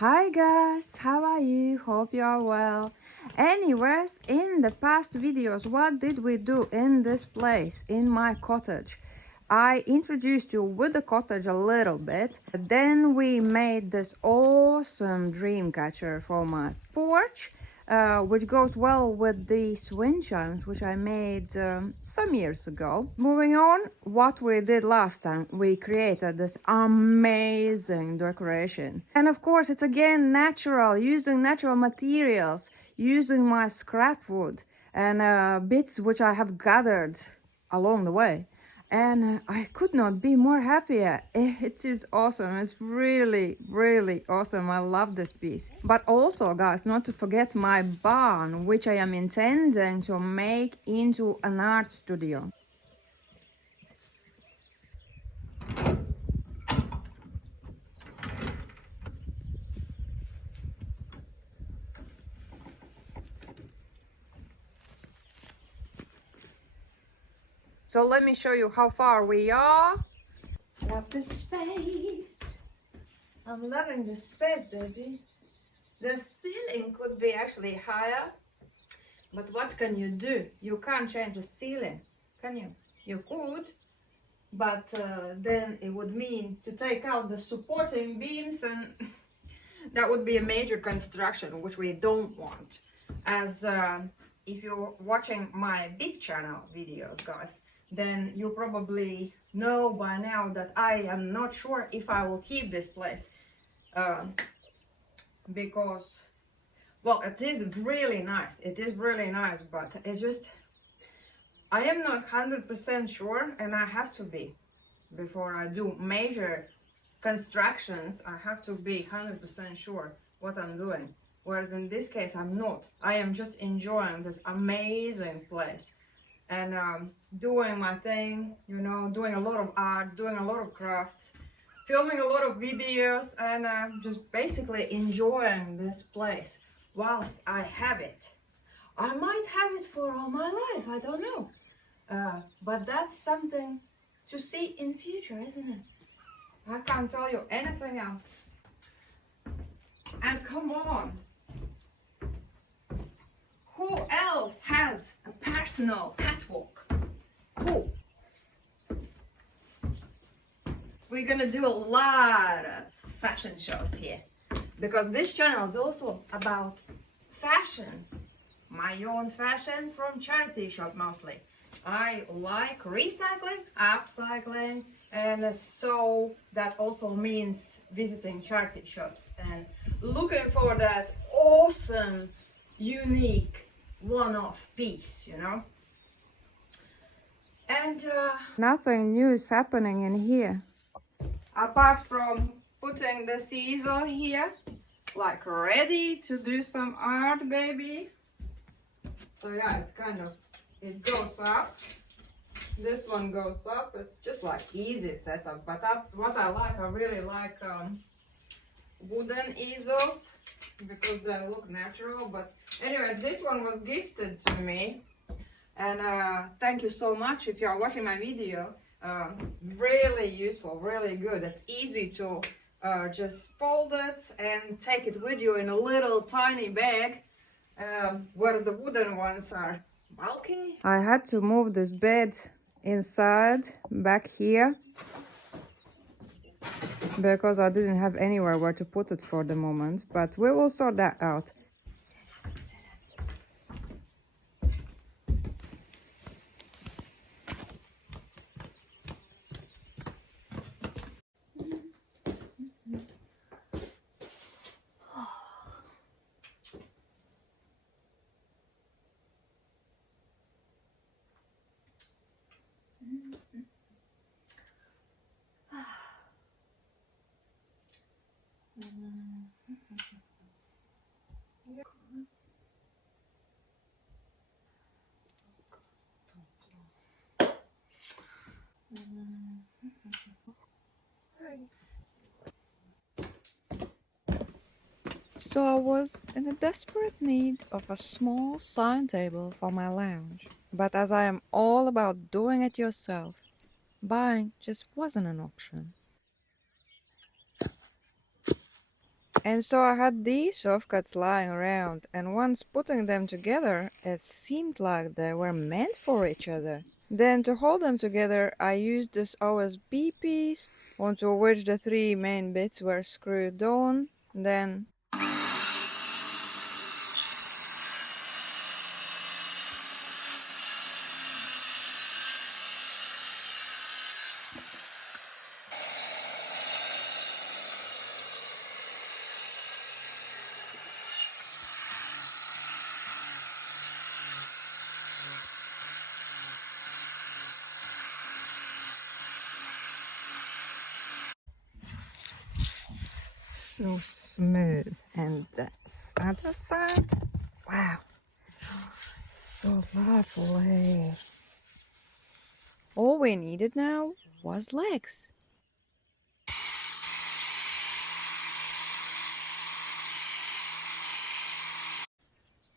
Hi guys, how are you? Hope you are well. Anyways, in the past videos, what did we do in this place, in my cottage? I introduced you with the cottage a little bit. Then we made this awesome dream catcher for my porch, which goes well with these wind chimes, which I made some years ago. Moving on, what we did last time, we created this amazing decoration. And of course, it's again natural, using natural materials, using my scrap wood and bits which I have gathered along the way. And I could not be more happier. It is awesome. It's really, really awesome. I love this piece. But also, guys, not to forget my barn, which I am intending to make into an art studio. So let me show you how far we are. Love this space. I'm loving this space, baby. The ceiling could be actually higher, but what can you do? You can't change the ceiling, can you? You could, but then it would mean to take out the supporting beams, and that would be a major construction, which we don't want. As if you're watching my big channel videos, guys, then you probably know by now that I am not sure if I will keep this place because, well, it is really nice. It is really nice, but it just, I am not 100% sure, and I have to be. Before I do major constructions, I have to be 100% sure what I'm doing. Whereas in this case, I'm not. I am just enjoying this amazing place and doing my thing, you know, doing a lot of art, doing a lot of crafts, filming a lot of videos, and just basically enjoying this place whilst I have it. I might have it for all my life, I don't know. But that's something to see in future, isn't it? I can't tell you anything else. And come on, who else has a personal catwalk? Who? We're gonna do a lot of fashion shows here, because this channel is also about fashion. My own fashion from charity shop mostly. I like recycling, upcycling, and so that also means visiting charity shops and looking for that awesome, unique, one-off piece, you know. And nothing new is happening in here, apart from putting the easel here, like ready to do some art, baby. So yeah, it's kind of, it goes up. This one goes up. It's just like easy setup. But what I like, I really like wooden easels because they look natural. But anyways, this one was gifted to me, and thank you so much if you are watching my video. Really useful, really good. It's easy to just fold it and take it with you in a little tiny bag, whereas the wooden ones are bulky. I had to move this bed inside back here because I didn't have anywhere where to put it for the moment, but we will sort that out. So I was in a desperate need of a small sign table for my lounge. But as I am all about doing it yourself, buying just wasn't an option. And so I had these offcuts lying around, and once putting them together, it seemed like they were meant for each other. Then to hold them together, I used this OSB piece, onto which the three main bits were screwed on. Then so smooth. And this other side, wow, so lovely. All we needed now was legs.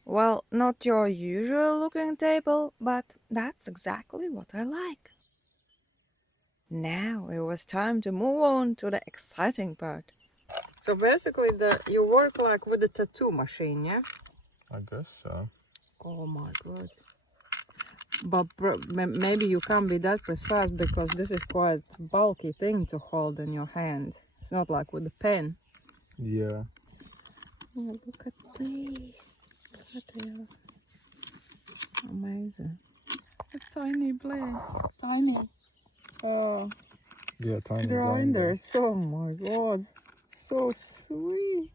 Well, not your usual looking table, but that's exactly what I like. Now it was time to move on to the exciting part. So basically you work like with the tattoo machine, yeah? I guess so. Oh my god. But maybe you can't be that precise because this is quite bulky thing to hold in your hand. It's not like with a pen. Yeah. Oh, look at these. Look at them. Amazing. The tiny blades. Tiny. Oh, Yeah, tiny grinders. Oh my god. So sweet.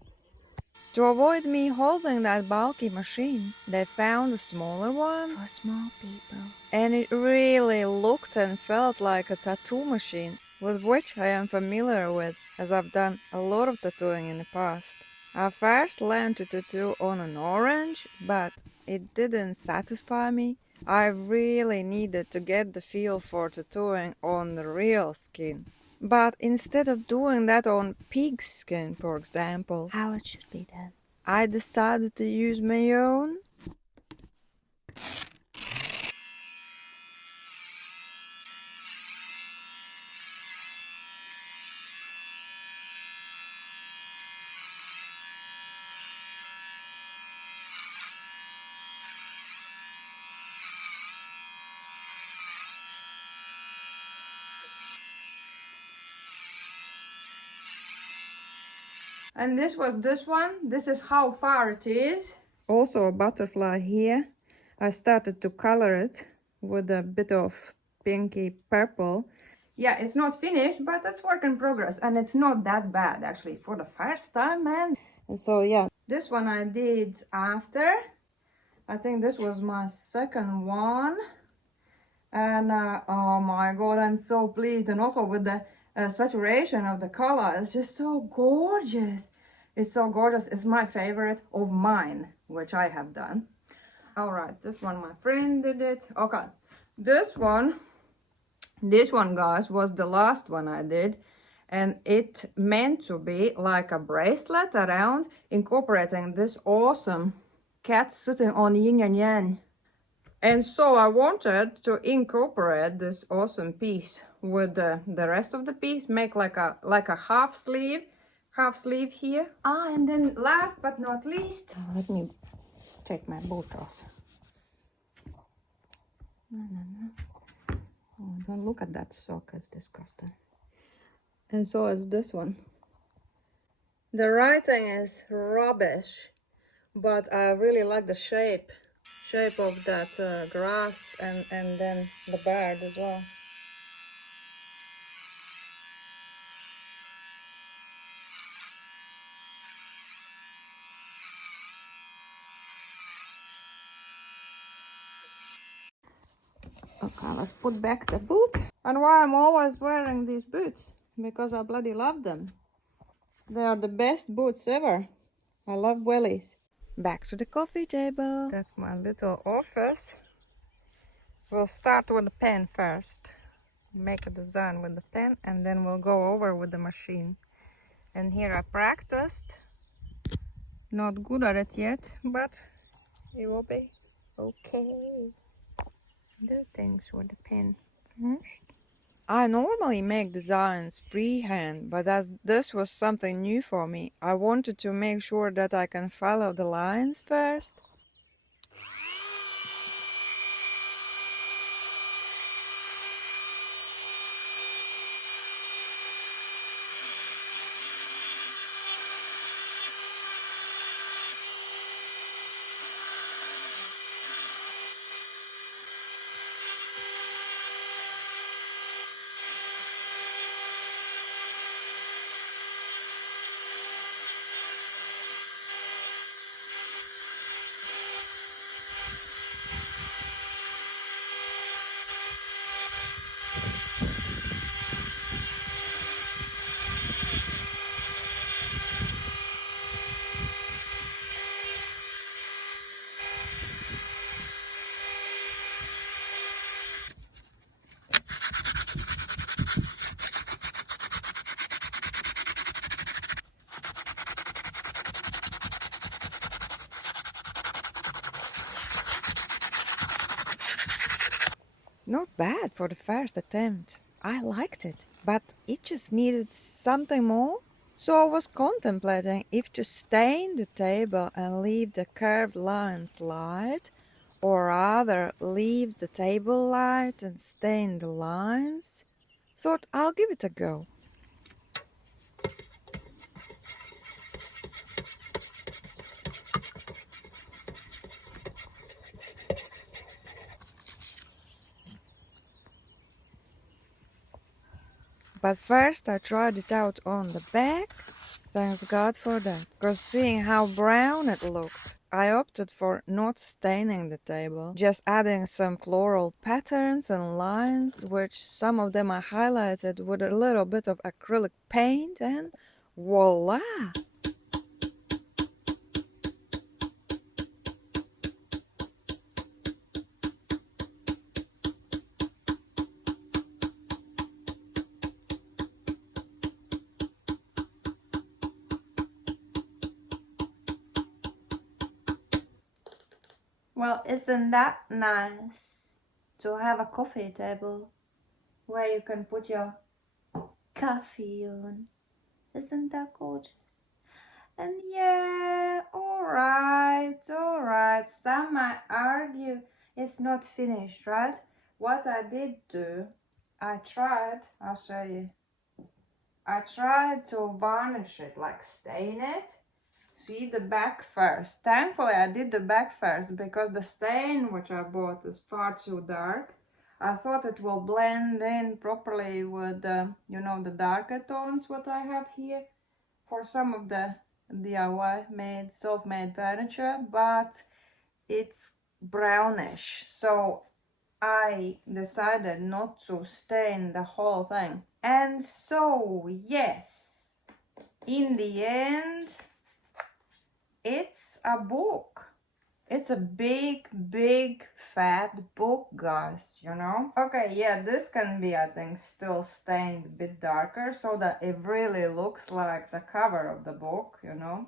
To avoid me holding that bulky machine, they found a smaller one for small people. And it really looked and felt like a tattoo machine, with which I am familiar with, as I've done a lot of tattooing in the past. I first learned to tattoo on an orange, but it didn't satisfy me. I really needed to get the feel for tattooing on the real skin. But instead of doing that on pig's skin, for example, how it should be done, I decided to use my own. And this was this one. This is how far it is. Also a butterfly here. I started to color it with a bit of pinky purple. Yeah, it's not finished, but it's work in progress. And it's not that bad, actually, for the first time, man. And so, yeah, this one I did after. I think this was my second one. And oh my god, I'm so pleased. And also with the saturation of the color, it's just so gorgeous. It's so gorgeous. It's my favorite of mine, which I have done. All right, this one my friend did it. Okay, this one guys was the last one I did, and it meant to be like a bracelet around, incorporating this awesome cat sitting on yin and yang. And so I wanted to incorporate this awesome piece with the rest of the piece, make like a half sleeve here. And then last but not least, let me take my boot off. No. Oh, don't look at that sock, it's disgusting. And so is this one. The writing is rubbish, but I really like the shape of that grass and then the bird as well. Okay, let's put back the boot. And why I'm always wearing these boots? Because I bloody love them. They are the best boots ever. I love wellies. Back to the coffee table. That's my little office. We'll start with the pen first. Make a design with the pen and then we'll go over with the machine. And here I practiced. Not good at it yet, but it will be okay. Do things with the pen first. I normally make designs freehand, but as this was something new for me, I wanted to make sure that I can follow the lines first. Not bad for the first attempt. I liked it, but it just needed something more. So I was contemplating if to stain the table and leave the curved lines light, or rather leave the table light and stain the lines. Thought I'll give it a go. But first I tried it out on the back. Thanks God for that. Because seeing how brown it looked, I opted for not staining the table, just adding some floral patterns and lines, which some of them I highlighted with a little bit of acrylic paint, and voila! Well, isn't that nice to have a coffee table where you can put your coffee on? Isn't that gorgeous? And yeah, alright. Some might argue it's not finished, right? What I did do, I'll show you. I tried to varnish it, like stain it. See the back first. Thankfully I did the back first because the stain which I bought is far too dark. I thought it will blend in properly with you know, the darker tones what I have here for some of the DIY self-made furniture, but it's brownish, so I decided not to stain the whole thing. And so yes, in the end it's a book. It's a big fat book, guys, you know. Okay, yeah, this can be, I think, still stained a bit darker so that it really looks like the cover of the book, you know.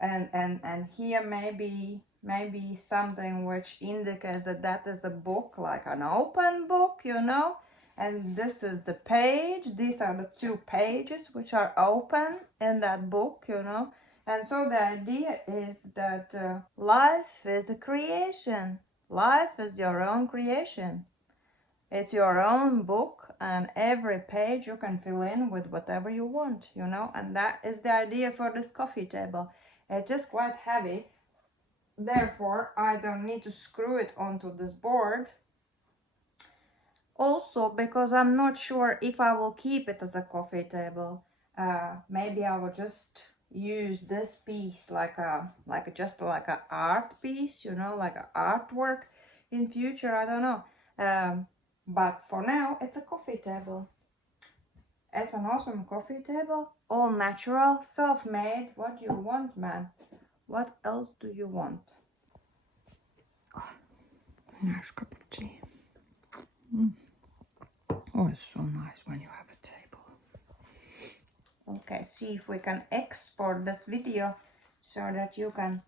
And here maybe something which indicates that that is a book, like an open book, you know. And this is the page. These are the two pages which are open in that book, you know. And so the idea is that life is a creation. Life is your own creation. It's your own book, and every page you can fill in with whatever you want, you know. And that is the idea for this coffee table. It's just quite heavy. Therefore, I don't need to screw it onto this board. Also, because I'm not sure if I will keep it as a coffee table. Maybe I will just use this piece like a art piece, you know, like a artwork in future. I don't know. But for now, it's a coffee table. It's an awesome coffee table, all natural, self-made. What do you want, man? What else do you want? Oh, nice cup of tea. Oh, it's so nice when you have a table. Okay, see if we can export this video so that you can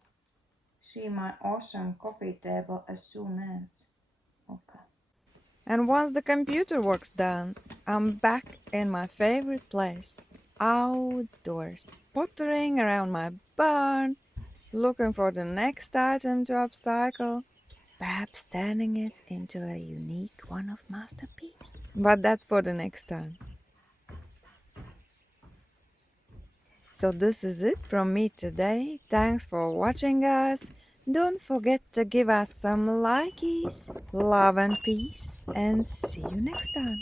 see my awesome coffee table as soon as. Okay. And once the computer work's done, I'm back in my favorite place, outdoors, pottering around my barn, looking for the next item to upcycle, perhaps turning it into a unique one-off masterpiece. But that's for the next time. So this is it from me today. Thanks for watching us. Don't forget to give us some likeys. Love and peace, and see you next time.